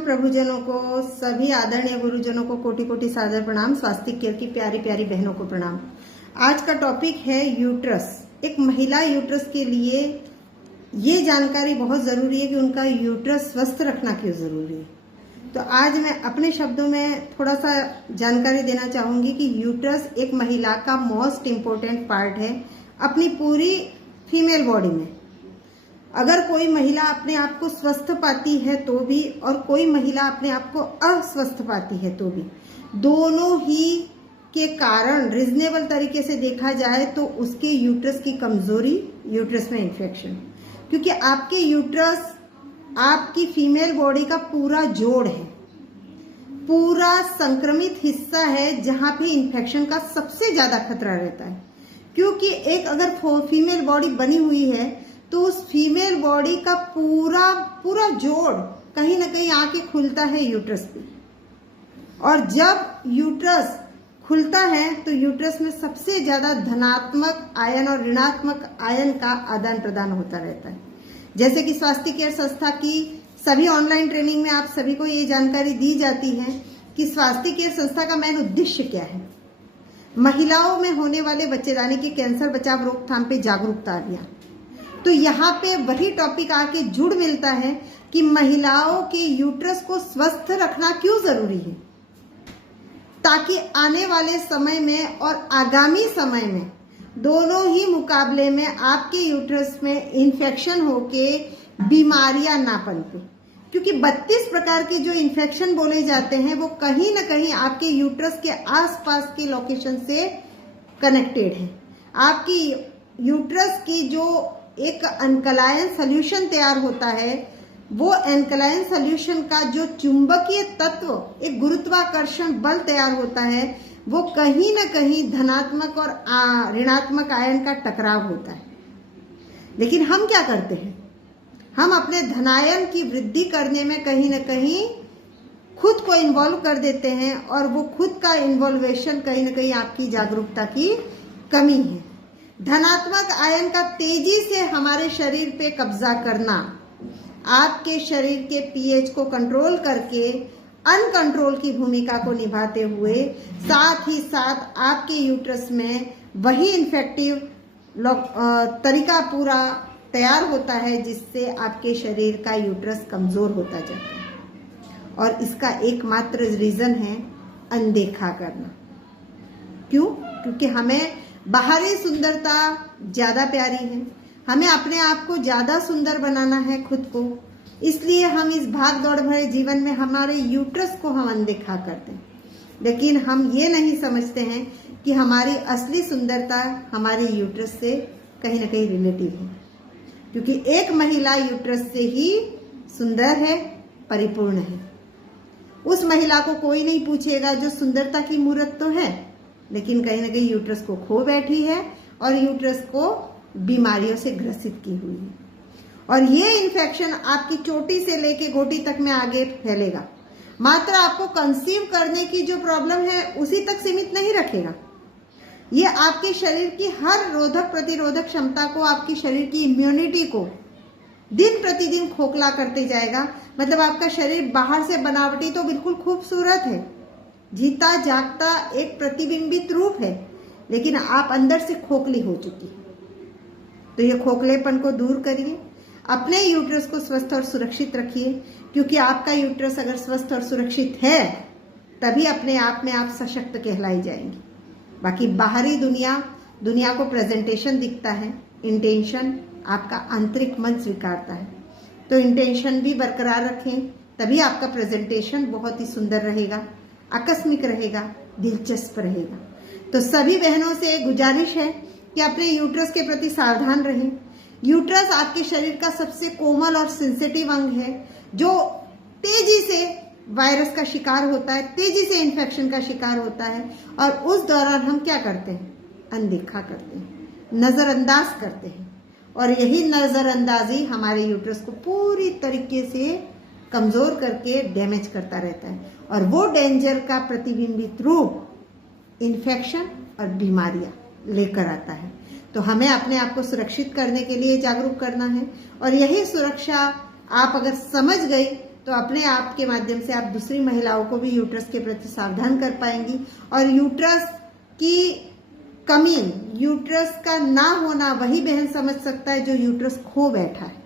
प्रभुजनों को, सभी आदरणीय गुरुजनों को कोटि कोटि सादर प्रणाम। स्वास्थ्य केयर की प्यारी प्यारी बहनों को प्रणाम। आज का टॉपिक है यूट्रस। एक महिला यूट्रस के लिए ये जानकारी बहुत जरूरी है कि उनका यूट्रस स्वस्थ रखना क्यों जरूरी है। तो आज मैं अपने शब्दों में थोड़ा सा जानकारी देना चाहूंगी कि यूट्रस एक महिला का मोस्ट इम्पोर्टेंट पार्ट है अपनी पूरी फीमेल बॉडी में। अगर कोई महिला अपने आप को स्वस्थ पाती है तो भी, और कोई महिला अपने आप को अस्वस्थ पाती है तो भी, दोनों ही के कारण रीजनेबल तरीके से देखा जाए तो उसके यूट्रस की कमजोरी, यूट्रस में इन्फेक्शन। क्योंकि आपके यूट्रस आपकी फीमेल बॉडी का पूरा जोड़ है, पूरा संक्रमित हिस्सा है जहां पे इन्फेक्शन का सबसे ज्यादा खतरा रहता है। क्योंकि एक अगर फीमेल बॉडी बनी हुई है तो उस फीमेल बॉडी का पूरा जोड़ कहीं ना कहीं आके खुलता है यूट्रस पे, और जब यूट्रस खुलता है तो यूट्रस में सबसे ज्यादा धनात्मक आयन और ऋणात्मक आयन का आदान प्रदान होता रहता है। जैसे कि स्वास्थ्य केयर संस्था की सभी ऑनलाइन ट्रेनिंग में आप सभी को ये जानकारी दी जाती है कि स्वास्थ्य केयर संस्था का मेन उद्देश्य क्या है। महिलाओं में होने वाले बच्चेदानी के कैंसर बचाव रोकथाम पे जागरूकता अभियान। तो यहाँ पे वही टॉपिक आके जुड़ मिलता है कि महिलाओं के यूट्रस को स्वस्थ रखना क्यों जरूरी है, ताकि आने वाले समय में और आगामी समय में दोनों ही मुकाबले में आपके यूट्रस में इन्फेक्शन होके बीमारियां ना पनपे। क्योंकि 32 प्रकार के जो इन्फेक्शन बोले जाते हैं वो कहीं ना कहीं आपके यूट्रस के आसपास के लोकेशन से कनेक्टेड है। आपकी यूट्रस की जो एक अल्कलाइन सॉल्यूशन तैयार होता है, वो अल्कलाइन सॉल्यूशन का जो चुंबकीय तत्व, एक गुरुत्वाकर्षण बल तैयार होता है, वो कहीं ना कहीं धनात्मक और ऋणात्मक आयन का टकराव होता है। लेकिन हम क्या करते हैं, हम अपने धनायन की वृद्धि करने में कहीं ना कहीं खुद को इन्वॉल्व कर देते हैं, और वो खुद का इन्वॉल्वेशन कहीं ना कहीं आपकी जागरूकता की कमी है। धनात्मक आयन का तेजी से हमारे शरीर पे कब्जा करना, आपके शरीर के पीएच को कंट्रोल करके अनकंट्रोल की भूमिका को निभाते हुए, साथ ही साथ आपके यूट्रस में वही इन्फेक्टिव तरीका पूरा तैयार होता है जिससे आपके शरीर का यूट्रस कमजोर होता जाता है। और इसका एकमात्र रीजन है अनदेखा करना। क्यों? क्योंकि हमें बाहरी सुंदरता ज्यादा प्यारी है, हमें अपने आप को ज्यादा सुंदर बनाना है खुद को, इसलिए हम इस भाग दौड़ भरे जीवन में हमारे यूट्रस को हम अनदेखा करते हैं। लेकिन हम ये नहीं समझते हैं कि हमारी असली सुंदरता हमारे यूट्रस से कहीं ना कहीं रिलेटिव है। क्योंकि एक महिला यूट्रस से ही सुंदर है, परिपूर्ण है। उस महिला को कोई नहीं पूछेगा जो सुंदरता की मूर्त तो है, लेकिन कहीं ना कहीं यूट्रस को खो बैठी है और यूट्रस को बीमारियों से ग्रसित की हुई है। और ये इन्फेक्शन आपकी चोटी से लेके घोटी तक में आगे फैलेगा। मात्र आपको कंसीव करने की जो प्रॉब्लम है उसी तक सीमित नहीं रखेगा। ये आपके शरीर की हर रोधक प्रतिरोधक क्षमता को, आपकी शरीर की इम्यूनिटी को दिन प्रतिदिन खोखला करते जाएगा। मतलब आपका शरीर बाहर से बनावटी तो बिल्कुल खूबसूरत है, जीता जागता एक प्रतिबिंबित रूप है, लेकिन आप अंदर से खोखली हो चुकी है। तो ये खोखलेपन को दूर करिए, अपने यूट्रस को स्वस्थ और सुरक्षित रखिए। क्योंकि आपका यूट्रस अगर स्वस्थ और सुरक्षित है तभी अपने आप में आप सशक्त कहलाई जाएंगी। बाकी बाहरी दुनिया को प्रेजेंटेशन दिखता है, इंटेंशन आपका आंतरिक मन स्वीकारता है। तो इंटेंशन भी बरकरार रखें, तभी आपका प्रेजेंटेशन बहुत ही सुंदर रहेगा, आकस्मिक रहेगा, दिलचस्प रहेगा। तो सभी बहनों से गुजारिश है कि अपने यूट्रस के प्रति सावधान रहें। यूट्रस आपके शरीर का सबसे कोमल और सेंसिटिव अंग है, जो तेजी से वायरस का शिकार होता है, तेजी से इन्फेक्शन का शिकार होता है। और उस दौरान हम क्या करते हैं, अनदेखा करते हैं, नजरअंदाज करते हैं, और यही नजरअंदाजी हमारे यूट्रस को पूरी तरीके से कमजोर करके डैमेज करता रहता है। और वो डेंजर का प्रतिबिंबित रूप इन्फेक्शन और बीमारियां लेकर आता है। तो हमें अपने आप को सुरक्षित करने के लिए जागरूक करना है, और यही सुरक्षा आप अगर समझ गई तो अपने आप के माध्यम से आप दूसरी महिलाओं को भी यूट्रस के प्रति सावधान कर पाएंगी। और यूट्रस की कमी, यूट्रस का ना होना वही बहन समझ सकता है जो यूट्रस खो बैठा है।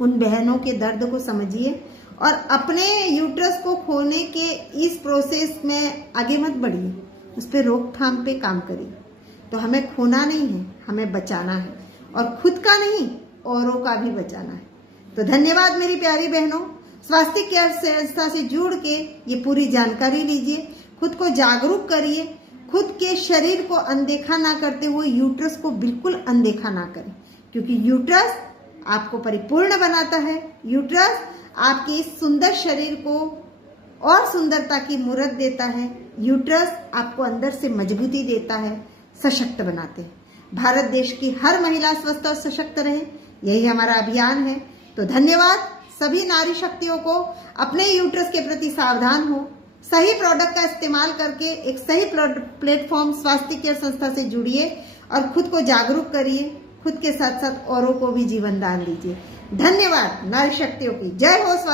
उन बहनों के दर्द को समझिए और अपने यूट्रस को खोने के इस प्रोसेस में आगे मत बढ़िए, उस पर रोकथाम पे काम करिए। तो हमें खोना नहीं है, हमें बचाना है, और खुद का नहीं औरों का भी बचाना है। तो धन्यवाद मेरी प्यारी बहनों, स्वास्थ्य केयर संस्था से जुड़ के ये पूरी जानकारी लीजिए, खुद को जागरूक करिए, खुद के शरीर को अनदेखा ना करते हुए यूट्रस को बिल्कुल अनदेखा ना करें, क्योंकि यूट्रस आपको परिपूर्ण बनाता है। यूट्रस आपके इस सुंदर शरीर को और सुंदरता की मूर्त देता है। यूट्रस आपको अंदर से मजबूती देता है, सशक्त बनाते हैं। भारत देश की हर महिला स्वस्थ और सशक्त रहे, यही हमारा अभियान है। तो धन्यवाद सभी नारी शक्तियों को। अपने यूट्रस के प्रति सावधान हो, सही प्रोडक्ट का इस्तेमाल करके एक सही प्लेटफॉर्म स्वास्थ्य केयर संस्था से जुड़िए और खुद को जागरूक करिए, खुद के साथ साथ औरों को भी जीवन दान दीजिए। धन्यवाद नारी शक्तियों की। जय हो।